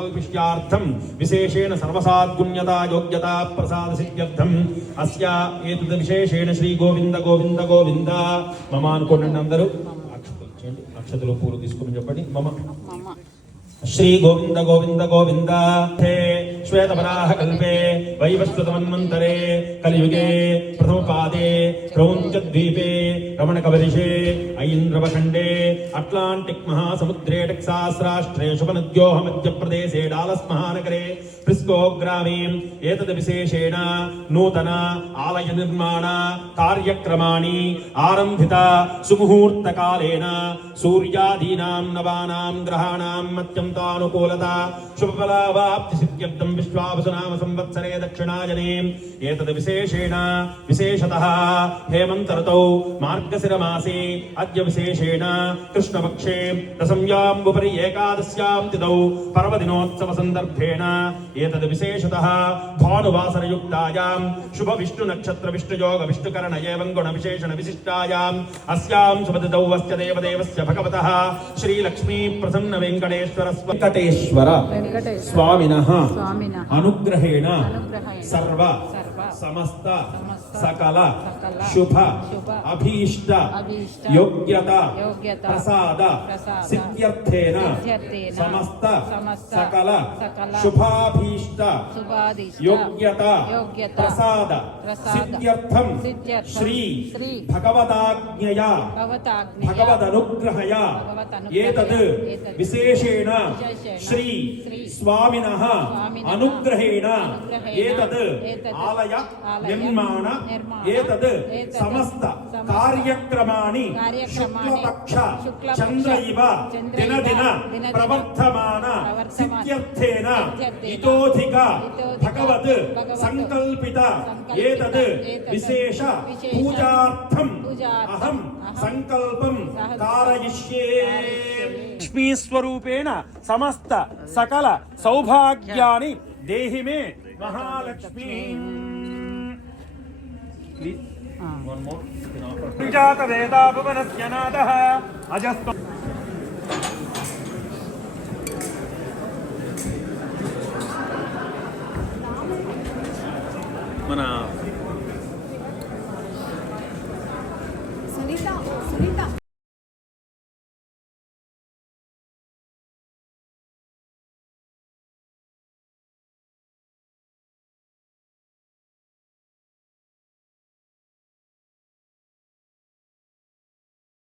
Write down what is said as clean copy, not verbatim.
कल्पिष्यार्थं विशेषेण सर्वसाद्गुण्यता योग्यता प्रसाद सिद्ध्यर्थं अस्या एतद् विशेषेण श्री गोविंद गोविंद गोविंद मम అనుకోండి అందరూ అక్షతలు పూలు తీసుకొని చెప్పండి మమ श्री गोविंद गोविंद गोविंद हे श्वेतवराह कल्पे वैवस्वतमन्वन्तरे कलियुगे प्रथमपादे प्रौञ्चद्वीपे रमणकवर्षे ऐन्द्रवखण्डे अट्लांटिक महासमुद्रे टेक्सास् राष्ट्रे शुभनद्योः मध्यप्रदेशे डालस् महानगरे फ्रिस्को ग्रामे एतद् विशेषेण नूतन आलय निर्माण कार्यक्रमाणि आरम्भिता सुमुहूर्तकालेन सूर्यादीनां नवानां ग्रहाणां मत्यं अनुकूलता शुभफलावाप्ति सिद्ध्यर्थं विश्वावसुनाम संवत्सरे दक्षिणायने एतद् विशेषेण विशेषतः हेमन्त ऋतौ मार्गशिरमासे अद्य विशेषेण कृष्णपक्षे दशम्याम्बुपरि एकादश्यां तिथौ पर्वदिनोत्सव सन्दर्भेण एतद् विशेषतः भानुवासरयुक्तायां शुभ विष्णु नक्षत्र विष्णुयोग विष्णुकरण एवं गुण विशेषण विशिष्टायाम् अस्यां शुभतिथौ अस्य देवदेवस्य भगवतः श्री लक्ष्मी प्रसन्न वेंकटेश्वर वेंकटेश्वर स्वामिनः अनुग्रहेण सर्व समस्त सकल शुभ अभीष्ट योग्यता प्रसाद सिद्ध्यर्थेन समस्त सकल शुभाभीष्ट योग्यता प्रसाद सिद्ध्यर्थं श्री भगवदाज्ञया भगवदनुग्रहया एतद् विशेषेण श्री स्वामिनः अनुग्रहेण एतद् आलय निर्माण एतद् समस्त कार्यक्रमाणि शुक्लपक्ष चंद्र इव दिन दिन प्रवर्धमान सिद्ध्यर्थेन इतोधिक भगवत् संकल्पित एतद् विशेष पूजार्थम् अहं संकल्पं कारयिष्ये। लक्ष्मी स्वरूपेण समस्त सकल सौभाग्यानि देहि मे महालक्ष्मी। जात वेदा भुवनस्य नादः अजस्त्वं